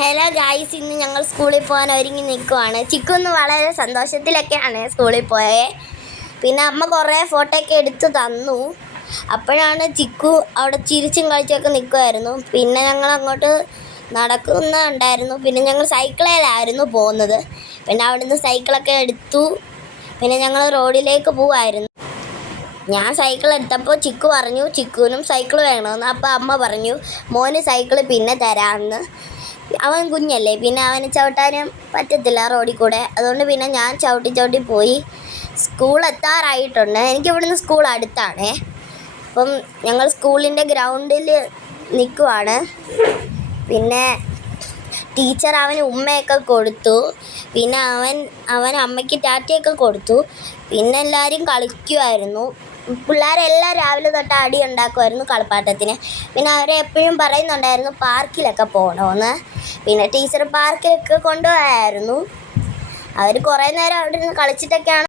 Hello guys, ഇന്ന് ഞങ്ങൾ സ്കൂളിൽ പോകാൻ ഒരുങ്ങി നിൽക്കുവാണ്. ചിക്കു ഇന്ന് വളരെ സന്തോഷത്തിലൊക്കെയാണ് സ്കൂളിൽ പോയത്. പിന്നെ അമ്മ കുറേ ഫോട്ടോ ഒക്കെ എടുത്ത് തന്നു. അപ്പോഴാണ് ചിക്കു അവിടെ ചിരിച്ചും കളിച്ചൊക്കെ നിൽക്കുമായിരുന്നു. പിന്നെ ഞങ്ങൾ അങ്ങോട്ട് നടക്കുന്നുണ്ടായിരുന്നു. പിന്നെ ഞങ്ങൾ സൈക്കിളിലായിരുന്നു പോകുന്നത്. പിന്നെ അവിടുന്ന് സൈക്കിളൊക്കെ എടുത്തു. പിന്നെ ഞങ്ങൾ റോഡിലേക്ക് പോവായിരുന്നു. ഞാൻ സൈക്കിൾ എടുത്തപ്പോൾ ചിക്കു പറഞ്ഞു ചിക്കുവിനും സൈക്കിൾ വേണമെന്ന്. അപ്പോൾ അമ്മ പറഞ്ഞു മോന് സൈക്കിൾ പിന്നെ തരാമെന്ന്. അവൻ കുഞ്ഞല്ലേ, പിന്നെ അവന് ചവിട്ടാനും പറ്റത്തില്ല റോഡിൽ കൂടെ. അതുകൊണ്ട് പിന്നെ ഞാൻ ചവിട്ടി പോയി. സ്കൂൾ എത്താറായിട്ടുണ്ട്. എനിക്കിവിടുന്ന് സ്കൂൾ അടുത്താണേ. അപ്പം ഞങ്ങൾ സ്കൂളിൻ്റെ ഗ്രൗണ്ടിൽ നിൽക്കുവാണ്. പിന്നെ ടീച്ചർ അവന് ഉമ്മയൊക്കെ കൊടുത്തു. പിന്നെ അവൻ അമ്മയ്ക്ക് ടാറ്റയൊക്കെ കൊടുത്തു. പിന്നെ എല്ലാവരും കളിക്കുമായിരുന്നു. പിള്ളേരെല്ലാം രാവിലെ തൊട്ട് അടി ഉണ്ടാക്കുമായിരുന്നു കളിപ്പാട്ടത്തിന്. പിന്നെ അവരെ എപ്പോഴും പറയുന്നുണ്ടായിരുന്നു പാർക്കിലൊക്കെ പോകണമെന്ന്. പിന്നെ ടീച്ചർ പാർക്കിലൊക്കെ കൊണ്ടുപോയായിരുന്നു. അവർ കുറേ നേരം അവിടെ നിന്ന് കളിച്ചിട്ടൊക്കെയാണ്